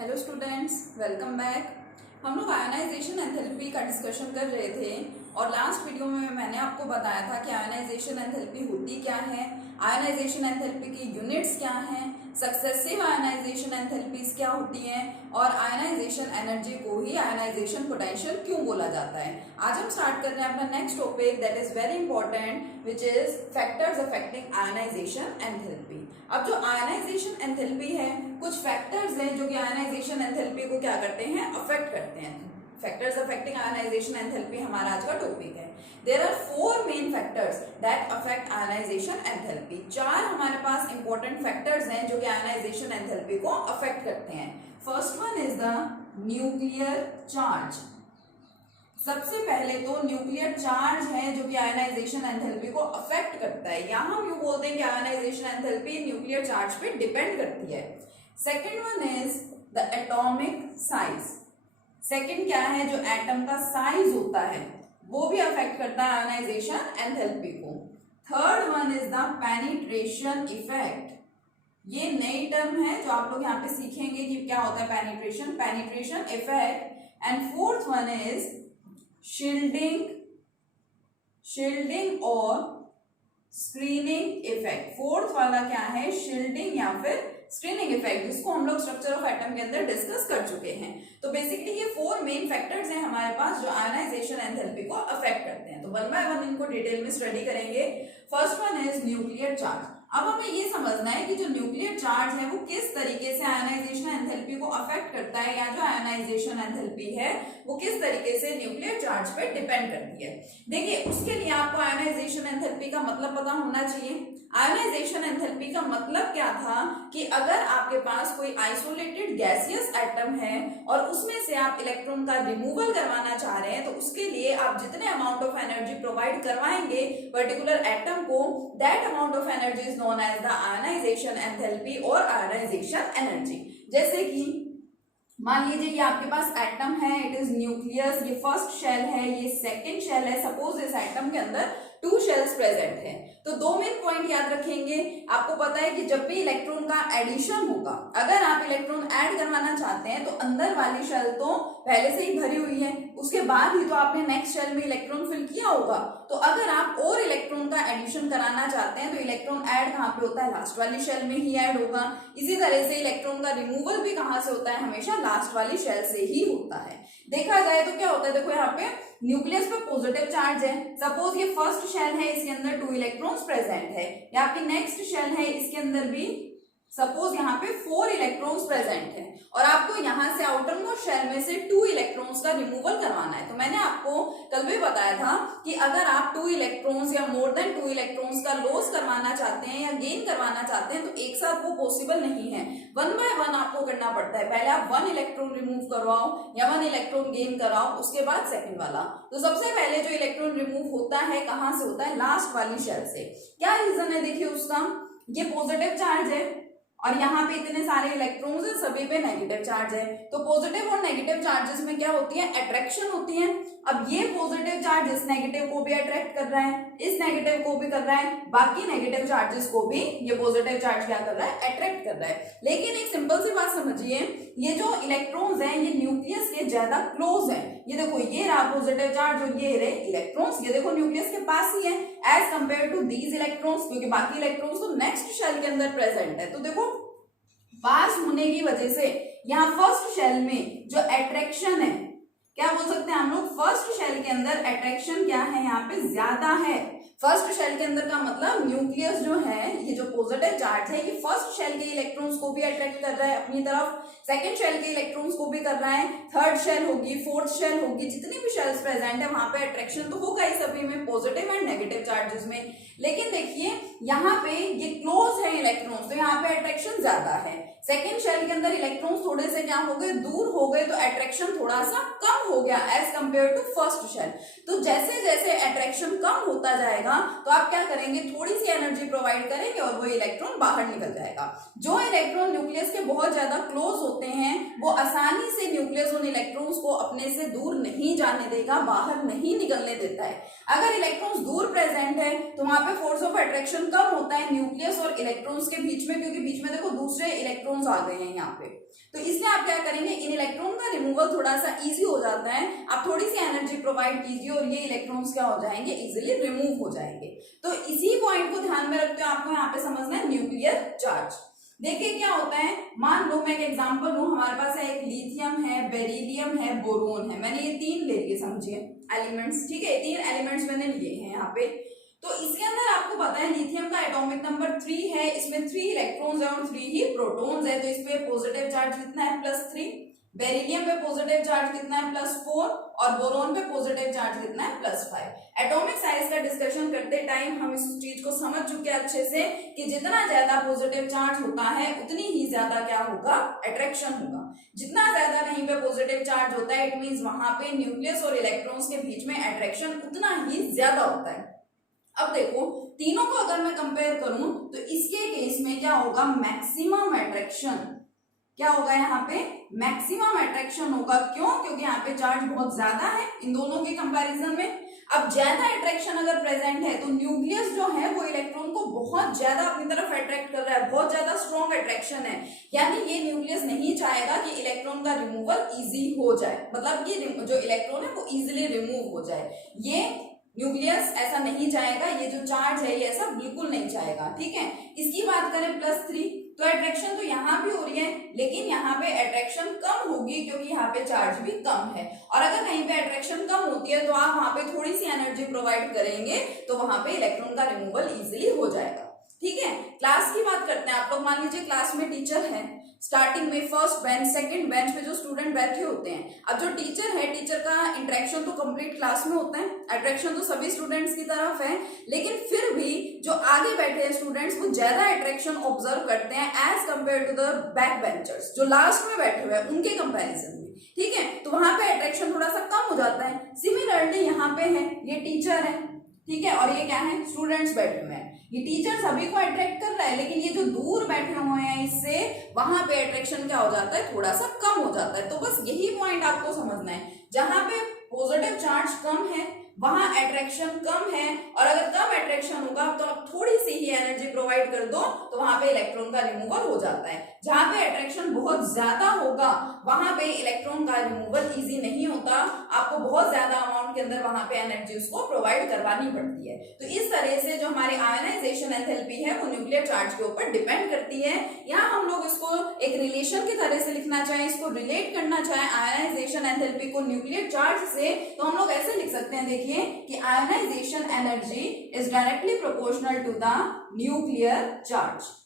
Hello students, welcome back. हम लोग ionization enthalpy का डिस्कशन कर रहे थे और लास्ट वीडियो में मैंने आपको बताया था कि आयनाइजेशन एंथैल्पी होती क्या है, आयनाइजेशन एंथैल्पी की यूनिट्स क्या हैं, सक्सेसिव आयनाइजेशन एंथैल्पीज क्या होती हैं और आयनाइजेशन एनर्जी को ही आयनाइजेशन पोटेंशियल क्यों बोला जाता है। आज हम स्टार्ट कर रहे हैं अपना next topic that is very important which is factors affecting ionization enthalpy. अब जो आयनाइजेशन एंथैल्पी है, कुछ फैक्टर्स हैं जो कि आयनाइजेशन एंथैल्पी को क्या करते हैं, अफेक्ट करते हैं। फैक्टर्स अफेक्टिंग आयनाइजेशन एंथैल्पी हमारा आज का टॉपिक है। There are 4 main factors that affect ionization enthalpy. 4 हमारे पास इंपॉर्टेंट फैक्टर्स हैं जो कि आयनाइजेशन एंथैल्पी को अफेक्ट करते हैं। First one is the nuclear charge. सबसे पहले तो न्यूक्लियर चार्ज है जो कि आयनाइजेशन एंथैल्पी को अफेक्ट करता है। यहां हम यूं बोलते हैं कि आयनाइजेशन एंथैल्पी न्यूक्लियर चार्ज पे डिपेंड करती है। Second one is the atomic size. Second क्या है, जो एटम का साइज होता है वो भी अफेक्ट करता है आयनाइजेशन एंथैल्पी को। Third one is the penetration effect. ये नई टर्म है जो आप लोग यहाँ पे सीखेंगे कि क्या होता है penetration effect. And fourth one is shielding और स्क्रीनिंग इफेक्ट। फोर्थ वाला क्या है, शील्डिंग या फिर स्क्रीनिंग इफेक्ट, जिसको हम लोग स्ट्रक्चर ऑफ एटम के अंदर डिस्कस कर चुके हैं। तो बेसिकली ये 4 मेन फैक्टर्स हैं हमारे पास जो आयनाइजेशन एंथैल्पी को अफेक्ट करते हैं। तो वन बाय वन इनको डिटेल में स्टडी करेंगे। First one is nuclear charge. अब हमें ये समझना है कि जो न्यूक्लियर चार्ज है वो किस तरीके से आयनाइजेशन एंथैल्पी को अफेक्ट करता है, या जो आयनाइजेशन एंथैल्पी है वो किस तरीके से न्यूक्लियर चार्ज पे डिपेंड करती है। देखिए, उसके लिए आपको आयनाइजेशन एंथैल्पी का मतलब पता होना चाहिए। आयनाइजेशन एंथैल्पी का मतलब क्या था कि अगर आपके पास कोई आइसोलेटेड गैसियस एटम है और उसमें से आप इलेक्ट्रॉन का रिमूवल करवाना चाह रहे हैं, तो उसके लिए आप जितने अमाउंट ऑफ एनर्जी प्रोवाइड करवाएंगे पर्टिकुलर एटम को, that amount of energy is known as the ionization enthalpy और आयनाइजेशन एनर्जी। जैसे कि मान लीजिए कि आपके पास एटम है, इट इज न्यूक्लियस, ये फर्स्ट शेल है, ये सेकंड शेल है। सपोज इस एटम के अंदर 2 शेल्स प्रेजेंट हैं, तो 2 मेन पॉइंट याद रखेंगे। आपको पता है कि जब भी इलेक्ट्रॉन का एडिशन होगा, अगर आप इलेक्ट्रॉन ऐड करवाना चाहते हैं तो अंदर वाली शेल तो पहले से ही भरी हुई है, उसके बाद ही तो आपने नेक्स्ट शेल में इलेक्ट्रॉन फिल किया होगा। तो अगर आप और इलेक्ट्रॉन का एडिशन कराना चाहते हैं तो इलेक्ट्रॉन ऐड कहाँ पे होता है, लास्ट वाली शेल में ही ऐड होगा। इसी तरह से इलेक्ट्रॉन का रिमूवल भी कहाँ से होता है, हमेशा लास्ट वाली शेल से ही होता है। देखा जाए तो क्या होता है, देखो यहाँ पे न्यूक्लियस पे पॉजिटिव चार्ज है। सपोज ये फर्स्ट शेल है, इसके अंदर 2 इलेक्ट्रॉन्स प्रेजेंट है, या आपकी नेक्स्ट शेल है, इसके अंदर भी सपोज यहाँ पे 4 इलेक्ट्रॉन्स प्रेजेंट है और आपको यहाँ से आउटर मोस्ट शेल में से 2 इलेक्ट्रॉन्स का रिमूवल करवाना है। तो मैंने आपको कल भी बताया था कि अगर आप 2 इलेक्ट्रॉन्स या मोर देन 2 इलेक्ट्रॉन्स का लॉस करवाना चाहते हैं या गेन करवाना चाहते हैं तो एक साथ वो पॉसिबल नहीं है। वन बाय वन आपको करना पड़ता है। पहले आप 1 इलेक्ट्रॉन रिमूव करवाओ या 1 इलेक्ट्रॉन गेन कराओ, उसके बाद सेकंड वाला। तो सबसे पहले जो इलेक्ट्रॉन रिमूव होता है कहाँ से होता है, लास्ट वाली शेल से। क्या रीजन है, देखिए उसका, ये पॉजिटिव चार्ज है और यहाँ पे इतने सारे इलेक्ट्रॉन्स हैं, सभी पे नेगेटिव चार्ज है। तो पॉजिटिव और नेगेटिव चार्जेस में क्या होती है, अट्रैक्शन होती है। अब ये पॉजिटिव चार्ज इस नेगेटिव को भी अट्रैक्ट कर रहा है, इस नेगेटिव को भी कर रहा है, बाकी नेगेटिव चार्जेस को भी ये पॉजिटिव चार्ज क्या कर रहा है, अट्रैक्ट कर रहा है। लेकिन एक सिंपल सी बात समझिए, ये जो इलेक्ट्रॉन्स हैं ये न्यूक्लियस के ज्यादा क्लोज है। ये देखो, ये रहा पॉजिटिव चार्ज और ये रहे इलेक्ट्रॉन्स, ये देखो न्यूक्लियस के पास ही है as compare to these electrons, क्योंकि बाकी इलेक्ट्रॉन्स तो नेक्स्ट शेल के अंदर प्रेजेंट है। तो देखो, पास होने की वजह से यहाँ फर्स्ट शेल में जो अट्रैक्शन है, क्या बोल सकते हैं हम लोग, फर्स्ट शेल के अंदर अट्रैक्शन क्या है, यहाँ पे ज्यादा है। फर्स्ट शेल के अंदर का मतलब न्यूक्लियस जो है, ये जो पॉजिटिव चार्ज है, ये फर्स्ट शेल के इलेक्ट्रॉन्स को भी अट्रैक्ट कर रहा है अपनी तरफ, सेकंड शेल के इलेक्ट्रॉन्स को भी कर रहा है, थर्ड शेल होगी, फोर्थ शेल होगी, जितनी भी शेल्स प्रेजेंट है वहां पे अट्रैक्शन तो होगा ही सभी में, पॉजिटिव एंड नेगेटिव चार्जेस में। लेकिन देखिए यहाँ पे ये क्लोज है इलेक्ट्रॉन्स, तो यहाँ पे अट्रैक्शन ज्यादा है। सेकेंड शेल के अंदर इलेक्ट्रॉन्स थोड़े से क्या हो गए, दूर हो गए, तो अट्रैक्शन थोड़ा सा कम हो गया as compare to first shell. तो जैसे जैसे अट्रैक्शन कम होता जाएगा तो आप क्या करेंगे, थोड़ी सी एनर्जी प्रोवाइड करेंगे और वो इलेक्ट्रॉन बाहर निकल जाएगा। जो इलेक्ट्रॉन न्यूक्लियस के बहुत ज्यादा क्लोज होते हैं वो आसानी से न्यूक्लियस उन इलेक्ट्रॉन्स को अपने से दूर नहीं जाने देगा, बाहर नहीं निकलने देता है। अगर इलेक्ट्रॉन्स दूर प्रेजेंट है तो वहां पे फोर्स ऑफ अट्रैक्शन कम होता है न्यूक्लियस और इलेक्ट्रॉन्स के बीच में, क्योंकि बीच में देखो दूसरे इलेक्ट्रॉन्स आ गए हैं यहाँ पे। तो इसलिए आप क्या करेंगे, इन इलेक्ट्रॉन का रिमूवल थोड़ा सा इजी हो जाता है। आप थोड़ी सी एनर्जी प्रोवाइड कीजिए और ये इलेक्ट्रॉन्स क्या हो जाएंगे, इजीली रिमूव हो जाएंगे। तो इसी पॉइंट को ध्यान में रखते हुए आपको यहाँ पे समझना है न्यूक्लियर चार्ज। देखिए क्या होता है, मान लो मैं एक एग्जांपल लूं, हमारे पास है एक लिथियम है, बेरिलियम है, बोरोन है, मैंने ये तीन ले लिए, समझिए एलिमेंट्स, ठीक है, तीन एलिमेंट्स मैंने लिए हैं यहाँ पे। तो इसके अंदर आपको पता है लिथियम का एटॉमिक नंबर 3 है, इसमें 3 इलेक्ट्रॉन्स है और 3 ही प्रोटॉन्स है, तो इस पे पॉजिटिव चार्ज कितना है, +3। बेरिलियम पे पॉजिटिव चार्ज कितना है, +4, और बोरोन पे पॉजिटिव चार्ज कितना है, +5। एटॉमिक साइज का डिस्कशन करते टाइम हम इस चीज को समझ चुके हैं अच्छे से कि जितना ज्यादा पॉजिटिव चार्ज होता है उतनी ही ज्यादा क्या होगा, अट्रैक्शन होगा। जितना ज्यादा कहीं पे पॉजिटिव चार्ज होता है, इट मींस वहां पे न्यूक्लियस और इलेक्ट्रॉन्स के बीच में अट्रैक्शन उतना ही ज्यादा होता है। अब देखो तीनों को अगर मैं कंपेयर करूं तो इसके केस में क्या होगा, मैक्सिमम अट्रैक्शन क्या होगा, यहाँ पे मैक्सिमम अट्रैक्शन होगा। क्यों? क्योंकि यहाँ पे चार्ज बहुत ज्यादा है इन दोनों के कंपैरिजन में। अब ज्यादा अट्रैक्शन अगर प्रेजेंट है तो न्यूक्लियस जो है वो इलेक्ट्रॉन को बहुत ज्यादा अपनी तरफ अट्रैक्ट कर रहा है, बहुत ज्यादा स्ट्रॉन्ग अट्रैक्शन है, यानी ये न्यूक्लियस नहीं चाहेगा कि इलेक्ट्रॉन का रिमूवल इजी हो जाए, मतलब ये जो इलेक्ट्रॉन है वो इजिली रिमूव हो जाए। ये न्यूक्लियस ऐसा नहीं चाहेगा, ये जो चार्ज है ये ऐसा बिल्कुल नहीं चाहेगा, ठीक है। इसकी बात करें +3, तो अट्रैक्शन तो यहाँ भी हो रही है, लेकिन यहाँ पे अट्रैक्शन कम होगी क्योंकि यहाँ पे चार्ज भी कम है। और अगर कहीं पे अट्रैक्शन कम होती है तो आप वहां पे थोड़ी सी एनर्जी प्रोवाइड करेंगे तो वहां पे इलेक्ट्रॉन का रिमूवल इजिली हो जाएगा, ठीक है। क्लास की बात करते हैं। आप लोग मान लीजिए क्लास में टीचर है, स्टार्टिंग में फर्स्ट बेंच सेकंड बेंच पे जो स्टूडेंट बैठे होते हैं, अब जो टीचर है, टीचर का इंटरेक्शन तो कंप्लीट क्लास में होता है, अट्रैक्शन तो सभी स्टूडेंट्स की तरफ है, लेकिन फिर भी जो आगे बैठे हैं स्टूडेंट्स वो ज्यादा अट्रैक्शन ऑब्जर्व करते हैं as compare to the back benchers जो लास्ट में बैठे हुए हैं उनके कंपेरिजन में, ठीक है। तो वहां पे अट्रैक्शन थोड़ा सा कम हो जाता है। सिमिलरली यहाँ पे है, ये टीचर है, ठीक है, और ये क्या है, स्टूडेंट्स बैठे हुए हैं। ये टीचर सभी को अट्रैक्ट कर रहा है, लेकिन ये जो दूर बैठे हुए हैं इससे वहां पे अट्रैक्शन क्या हो जाता है, थोड़ा सा कम हो जाता है। तो बस यही पॉइंट आपको समझना है, जहां पे पॉजिटिव चार्ज कम है वहां अट्रैक्शन कम है, और अगर कम अट्रैक्शन होगा तो आप थोड़ी सी ही एनर्जी प्रोवाइड कर दो तो वहां पे इलेक्ट्रॉन का रिमूवल हो जाता है। जहां पे अट्रैक्शन बहुत ज्यादा होगा वहां पे इलेक्ट्रॉन का रिमूवल इजी नहीं होता, आपको बहुत ज्यादा अमाउंट के अंदर वहां पे एनर्जी उसको प्रोवाइड करवानी पड़ती है। तो इस तरह से जो हमारी आयनाइजेशन एंथैल्पी है वो न्यूक्लियर चार्ज के ऊपर डिपेंड करती है। यहाँ हम लोग इसको एक रिलेशन की तरह से लिखना चाहें, इसको रिलेट करना चाहें आयनाइजेशन एंथैल्पी को न्यूक्लियर चार्ज से, तो हम लोग ऐसे लिख सकते हैं, देखिए कि ionization energy is directly proportional to the nuclear charge.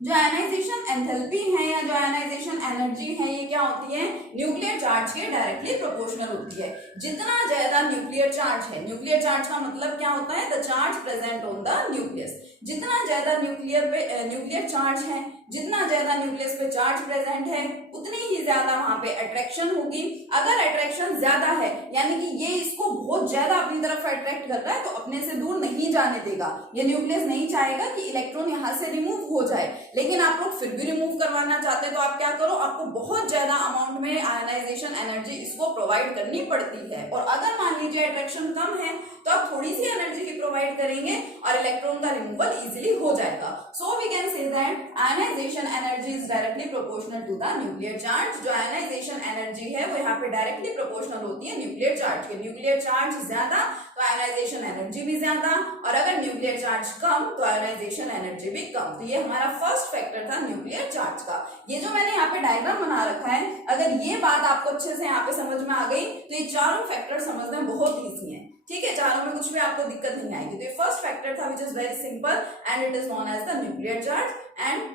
जो आयनाइजेशन एंथैल्पी है या जो आयनाइजेशन एनर्जी है ये क्या होती है, न्यूक्लियर चार्ज के डायरेक्टली प्रोपोर्शनल होती है। जितना ज्यादा न्यूक्लियर चार्ज है, न्यूक्लियर चार्ज का मतलब क्या होता है, the charge present on the nucleus, जितना ज्यादा न्यूक्लियर चार्ज है, जितना ज्यादा न्यूक्लियस पे चार्ज प्रेजेंट है उतनी ही ज्यादा वहां पे अट्रैक्शन होगी। अगर अट्रैक्शन ज्यादा है यानी कि ये इसको बहुत ज्यादा अपनी तरफ अट्रैक्ट कर रहा है तो अपने से दूर नहीं जाने देगा, ये न्यूक्लियस नहीं चाहेगा कि इलेक्ट्रॉन यहाँ से रिमूव हो जाए। लेकिन आप लोग फिर भी रिमूव करवाना चाहते हैं तो आप क्या करो, आपको बहुत ज्यादा अमाउंट में आयनाइजेशन एनर्जी इसको प्रोवाइड करनी पड़ती है। और अगर मान लीजिए अट्रैक्शन कम है तो आप थोड़ी सी एनर्जी ही प्रोवाइड करेंगे और इलेक्ट्रॉन का रिमूवल इजीली हो जाएगा। So we can say that ionization energy is directly proportional to the nuclear charge. जो आयनाइजेशन एनर्जी है वो यहाँ पे डायरेक्टली प्रोपोर्शनल होती है न्यूक्लियर चार्ज के। न्यूक्लियर चार्ज ज्यादा तो आयनाइजेशन एनर्जी भी ज्यादा, और अगर न्यूक्लियर चार्ज कम तो आयनाइजेशन एनर्जी भी कम। तो ये हमारा फर्स्ट फैक्टर था न्यूक्लियर चार्ज का। ये जो मैंने यहाँ पे डायग्राम बना रखा है, अगर ये बात आपको अच्छे से यहाँ पे समझ में आ गई तो ये चारों फैक्टर समझना बहुत ईजी है, ठीक है, चारों में कुछ भी आपको दिक्कत नहीं आएगी। तो ये फर्स्ट फैक्टर था which is very simple and it is known as the nuclear charge. And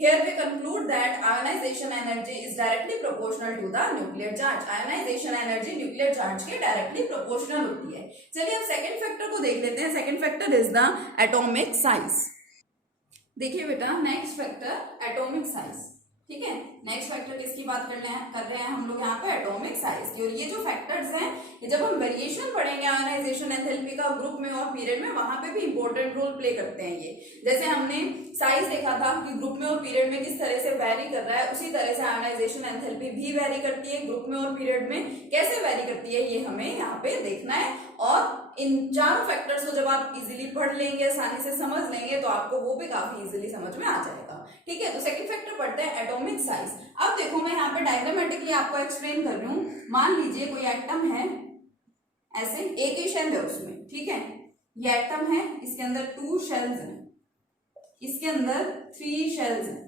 here we conclude that ionization energy is directly proportional to the nuclear charge। ionization energy nuclear charge के directly proportional होती है। चलिए अब second factor को देख लेते हैं। Second factor is the atomic size. देखिए बेटा, नेक्स्ट फैक्टर एटॉमिक साइज, ठीक है। नेक्स्ट फैक्टर किसकी बात कर रहे हैं हम लोग यहाँ पे, एटॉमिक साइज की। और ये जो फैक्टर्स हैं ये जब हम वेरिएशन पढ़ेंगे आयनाइजेशन एंथैल्पी का ग्रुप में और पीरियड में, वहां पे भी इंपॉर्टेंट रोल प्ले करते हैं ये। जैसे हमने साइज देखा था कि ग्रुप में और पीरियड में किस तरह से वेरी कर रहा है, उसी तरह से आयनाइजेशन एंथैल्पी भी वेरी करती है ग्रुप में और पीरियड में। कैसे वेरी करती है ये हमें यहाँ पे देखना है। और इन चारों फैक्टर्स को जब आप इजीली पढ़ लेंगे, आसानी से समझ लेंगे, तो आपको वो भी काफी इजीली समझ में आ जाएगा। ठीक है, तो सेकंड फैक्टर पढ़ते हैं एटॉमिक साइज। अब देखो मैं यहाँ पे डायग्रामेटिकली आपको एक्सप्लेन कर रही हूँ। मान लीजिए कोई एटम है, ऐसे एक ही शेल है उसमें, ठीक है, ये एटम है, इसके अंदर 2 शेल्स हैं, इसके अंदर 3 शेल्स हैं,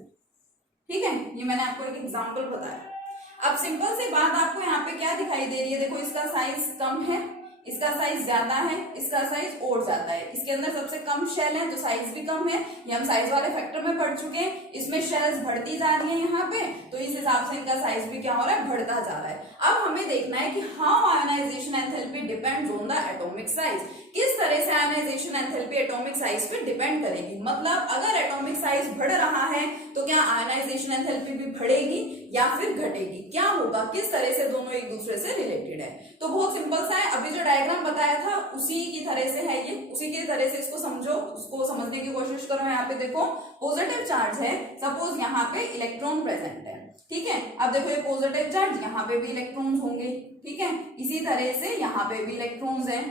ठीक है, ये मैंने आपको एक एग्जांपल बताया। अब सिंपल सी बात आपको यहाँ पे क्या दिखाई दे रही है, देखो इसका साइज कम है, इसका साइज ज्यादा है, इसका साइज और ज्यादा है, इसके अंदर सबसे कम शेल है तो साइज भी कम है, ये हम साइज वाले फैक्टर में पढ़ चुके हैं। इसमें शेल्स बढ़ती जा रही है यहाँ पे, तो इस हिसाब से इनका साइज भी क्या हो रहा है, बढ़ता जा रहा है। अब हमें देखना है कि how ionisation enthalpy depends on the atomic size, किस तरह से आयोनाइजेशन एंथैल्पी एटॉमिक साइज पे डिपेंड करेगी। मतलब अगर एटॉमिक साइज बढ़ रहा है तो क्या आयोनाइजेशन एंथैल्पी भी बढ़ेगी या फिर घटेगी, क्या होगा, किस तरह से दोनों एक दूसरे से रिलेटेड है। तो बहुत सिंपल सा है, अभी जो डायग्राम बताया था उसी की तरह से है ये, उसी की तरह से इसको समझो, उसको समझने की कोशिश करो। यहाँ पे देखो पॉजिटिव चार्ज है, सपोज यहाँ पे इलेक्ट्रॉन प्रेजेंट है, ठीक है, अब देखो ये पॉजिटिव चार्ज, यहाँ पे भी इलेक्ट्रॉन्स होंगे, ठीक है, इसी तरह से यहाँ पे भी इलेक्ट्रॉन्स हैं,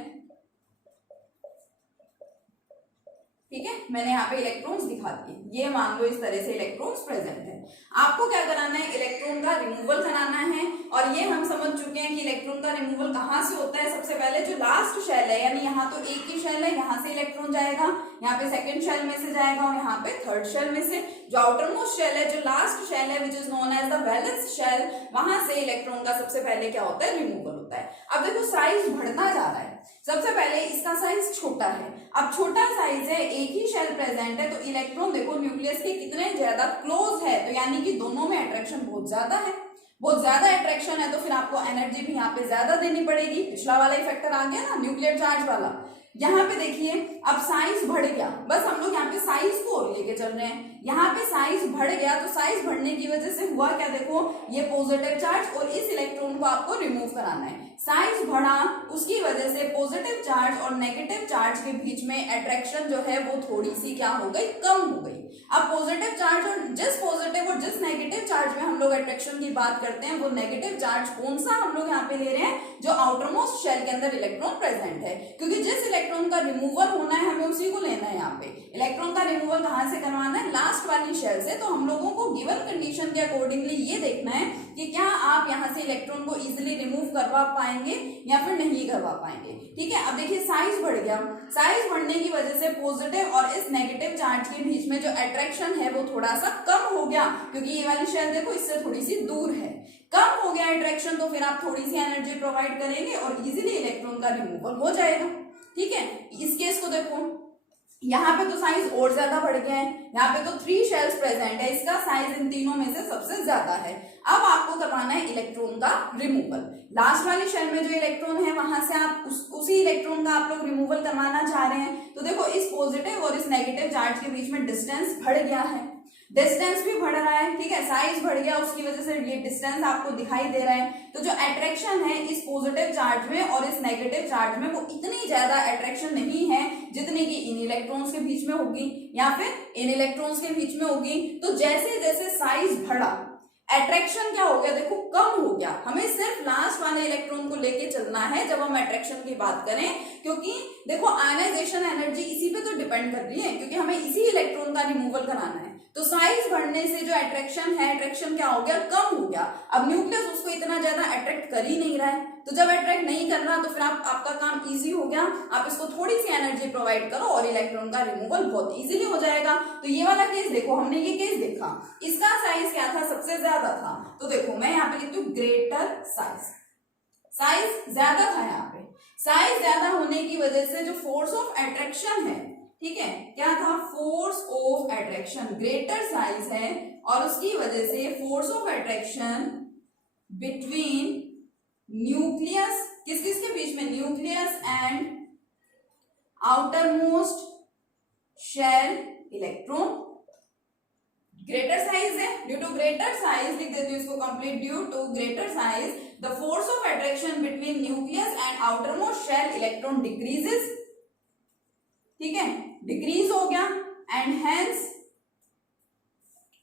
ठीक है, मैंने यहाँ पे इलेक्ट्रॉन्स दिखा दिए, ये मान लो इस तरह से इलेक्ट्रॉन्स प्रेजेंट है। आपको क्या कराना है, इलेक्ट्रॉन का रिमूवल कराना है, और ये हम समझ चुके हैं कि इलेक्ट्रॉन का रिमूवल कहाँ से होता है। सबसे पहले जो लास्ट शेल है, यानी यहाँ तो एक ही शेल है, यहाँ से इलेक्ट्रॉन जाएगा, यहाँ पे सेकंड शेल में से जाएगा, और यहाँ पे थर्ड शेल में से। जो आउटर मोस्ट शेल है, जो लास्ट शेल है, which is known as the valence shell, वहां से इलेक्ट्रॉन का सबसे पहले क्या होता है, रिमूवल होता है। अब देखो साइज बढ़ता जा रहा है, सबसे पहले इसका साइज छोटा है, अब छोटा साइज है, एक ही शेल प्रेजेंट है, तो इलेक्ट्रॉन देखो न्यूक्लियस के कितने ज्यादा क्लोज है, तो यानी कि दोनों में अट्रैक्शन बहुत ज्यादा है, बहुत ज्यादा अट्रैक्शन है, तो फिर आपको एनर्जी भी यहाँ पे ज्यादा देनी पड़ेगी। पिछला वाला इफेक्टर आ गया ना, न्यूक्लियर चार्ज वाला। यहाँ पे देखिए अब साइज बढ़ गया, बस हम लोग यहाँ पे साइज को लेके चल रहे हैं, यहाँ पे साइज बढ़ गया, तो साइज बढ़ने की वजह से हुआ क्या, देखो ये पॉजिटिव चार्ज और इस इलेक्ट्रॉन को आपको रिमूव कराना है। साइज बढ़ा, उसकी वजह से पॉजिटिव चार्ज और नेगेटिव चार्ज के बीच में अट्रैक्शन जो है वो थोड़ी सी क्या हो गई, कम हो गई। अब पॉजिटिव चार्ज और जिस पॉजिटिव और जिस नेगेटिव चार्ज में हम लोग अट्रैक्शन की बात करते हैं, वो नेगेटिव चार्ज कौन सा हम लोग यहाँ पे ले रहे हैं, जो आउटर मोस्ट शेल के अंदर इलेक्ट्रॉन प्रेजेंट है, क्योंकि जिस इलेक्ट्रॉन का रिमूवल होना है हमें उसी को लेना है। यहाँ पे इलेक्ट्रॉन का रिमूवल कहाँ से करवाना है, लास्ट वाली शेल से। तो हम लोगों को गिवन कंडीशन के अकॉर्डिंगली ये देखना है कि क्या आप यहाँ से इलेक्ट्रॉन को इजिली रिमूव करवा पाएंगे या फिर नहीं करवा पाएंगे। ठीक है, अब देखिए साइज बढ़ गया, साइज बढ़ने की वजह से पॉजिटिव और इस नेगेटिव चार्ज के बीच में जो अट्रैक्शन है वो थोड़ा सा कम हो गया, क्योंकि ये वाली शेल देखो इससे थोड़ी सी दूर है, कम हो गया अट्रैक्शन, तो फिर आप थोड़ी सी एनर्जी प्रोवाइड करेंगे और इजीली इलेक्ट्रॉन का रिमूवल हो जाएगा। ठीक है, इस केस को देखो, यहाँ पे तो साइज और ज्यादा बढ़ गया है, यहाँ पे तो 3 शेल्स प्रेजेंट है, इसका साइज इन तीनों में से सबसे ज्यादा है। अब आपको करवाना है इलेक्ट्रॉन का रिमूवल। लास्ट वाली शेल में जो इलेक्ट्रॉन है वहां से आप उसी इलेक्ट्रॉन का आप लोग रिमूवल करवाना चाह रहे हैं। तो देखो इस पॉजिटिव और इस नेगेटिव चार्ज के बीच में डिस्टेंस बढ़ गया है, डिस्टेंस भी बढ़ रहा है, ठीक है, साइज बढ़ गया, उसकी वजह से ये डिस्टेंस आपको दिखाई दे रहा है। तो जो अट्रैक्शन है इस पॉजिटिव चार्ज में और इस नेगेटिव चार्ज में वो इतनी ज्यादा अट्रैक्शन नहीं है जितनी कि इन इलेक्ट्रॉन्स के बीच में होगी या फिर इन इलेक्ट्रॉन्स के बीच में होगी। तो जैसे जैसे साइज बढ़ा, अट्रैक्शन क्या हो गया, देखो कम हो गया। हमें सिर्फ लास्ट वाले इलेक्ट्रॉन को लेके चलना है जब हम अट्रैक्शन की बात करें, क्योंकि देखो आयनाइजेशन एनर्जी इसी पे तो डिपेंड कर रही है, क्योंकि हमें इसी इलेक्ट्रॉन का रिमूवल कराना है। तो साइज बढ़ने से जो अट्रैक्शन है, अट्रैक्शन क्या हो गया, कम हो गया। अब न्यूक्लियस उसको इतना ज्यादा अट्रैक्ट कर ही नहीं रहा है, तो जब अट्रैक्ट नहीं कर रहा तो फिर आपका काम इजी हो गया, आप इसको थोड़ी सी एनर्जी प्रोवाइड करो और इलेक्ट्रॉन का रिमूवल बहुत इजीली हो जाएगा। तो ये वाला केस देखो, हमने ये केस देखा, इसका साइज क्या था, सबसे ज्यादा था। तो देखो मैं यहाँ पे लिखती हूँ ग्रेटर साइज, साइज ज्यादा था। यहाँ पे साइज ज्यादा होने की वजह से जो फोर्स ऑफ अट्रैक्शन है, ठीक है, क्या था, force of attraction, greater size है और उसकी वजह से force of attraction between nucleus, किस किस के बीच में, nucleus and outer most shell electron, greater size है। ड्यू टू ग्रेटर साइज, लिख देती हूँ इसको complete, due to greater size the force of attraction between nucleus and outer most shell electron decreases, ठीक है, डिक्रीज हो गया, एंड हेंस,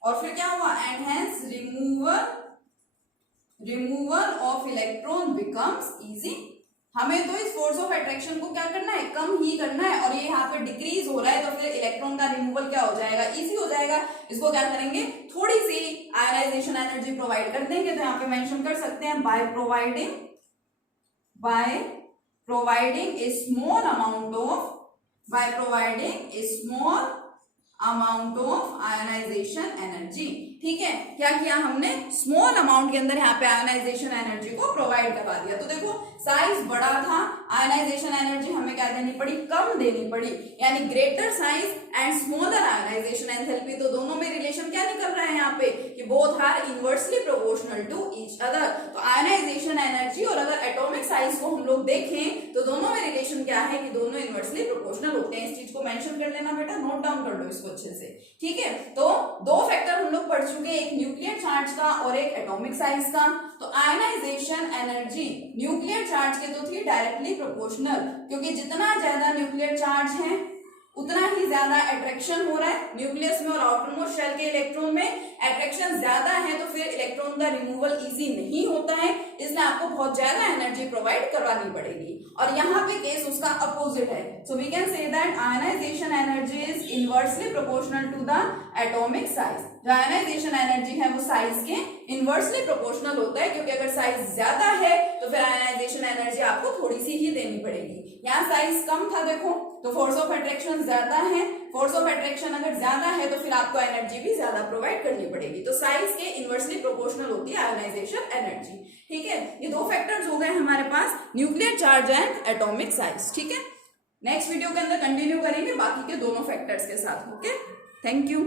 और फिर क्या हुआ, and hence removal of electron becomes easy. हमें तो इस फोर्स ऑफ अट्रैक्शन को क्या करना है, कम ही करना है, और ये यहाँ पे डिक्रीज हो रहा है, तो फिर इलेक्ट्रॉन का रिमूवल क्या हो जाएगा, इजी हो जाएगा। इसको क्या करेंगे, थोड़ी सी आयनाइजेशन एनर्जी प्रोवाइड कर देंगे। तो यहाँ पे मेंशन कर सकते हैं by providing a small amount of ionization energy. ठीक है, क्या किया हमने, स्मॉल अमाउंट के अंदर यहाँ पे आयनाइजेशन एनर्जी को प्रोवाइड करवा दिया। तो देखो साइज बड़ा था, आयनाइजेशन एनर्जी हमें क्या देनी पड़ी, कम देनी पड़ी, यानी greater size and smaller ionization enthalpy. तो दोनों में रिलेशन क्या निकल रहा है यहाँ पे कि both are inversely proportional to each other. तो आयनाइजेशन एनर्जी और अगर एटॉमिक साइज को हम लोग देखें तो दोनों में रिलेशन क्या है कि दोनों इनवर्सली प्रोपोर्शनल होते हैं। इस चीज को मेंशन कर लेना बेटा, नोट डाउन कर लो इसको अच्छे से। ठीक है, तो दो फैक्टर हम लोग पढ़ चुके, एक न्यूक्लियर चार्ज का और एक एटॉमिक साइज का। तो आयनाइजेशन एनर्जी न्यूक्लियर चार्ज के तो थी डायरेक्टली प्रोपोर्शनल, क्योंकि जितना ज्यादा न्यूक्लियर चार्ज है उतना ही ज्यादा अट्रैक्शन हो रहा है न्यूक्लियस में, और आउटर मोस्ट शेल के इलेक्ट्रॉन में अट्रैक्शन ज्यादा है, तो फिर इलेक्ट्रॉन का रिमूवल इजी नहीं होता है, इसलिए आपको बहुत ज्यादा एनर्जी प्रोवाइड करवानी पड़ेगी। और यहाँ पे केस उसका अपोजिट है। So we can say that ionization energy is inversely proportional to the atomic size. जो आयनाइजेशन एनर्जी है वो साइज के इनवर्सली प्रोपोर्शनल होता है, क्योंकि अगर साइज ज्यादा है तो फिर आयनाइजेशन एनर्जी आपको थोड़ी सी ही देनी पड़ेगी। यहाँ साइज कम था देखो, तो फोर्स ऑफ अट्रैक्शन ज्यादा है, फोर्स ऑफ अट्रैक्शन अगर ज्यादा है तो फिर आपको एनर्जी भी ज्यादा प्रोवाइड करनी पड़ेगी। तो साइज के इनवर्सली प्रोपोर्शनल होती है आयनाइजेशन एनर्जी। ठीक है, ये दो फैक्टर्स हो गए हमारे पास, nuclear charge and atomic size. ठीक है, नेक्स्ट वीडियो के अंदर कंटिन्यू करेंगे बाकी के दोनों फैक्टर्स के साथ। Okay, thank you.